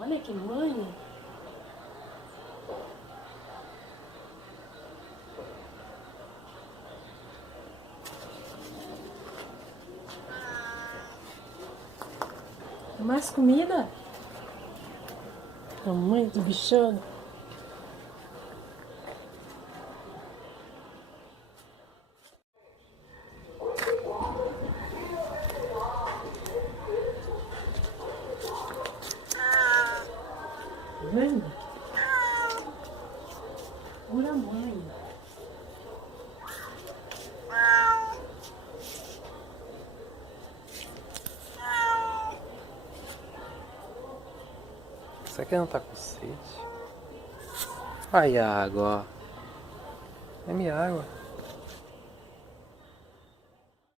Olha que manha. Mais comida? Tamanho do bichano. Tá vendo? Olha a mãe. Será que não tá com sede? Ai, a água, ó. É minha água.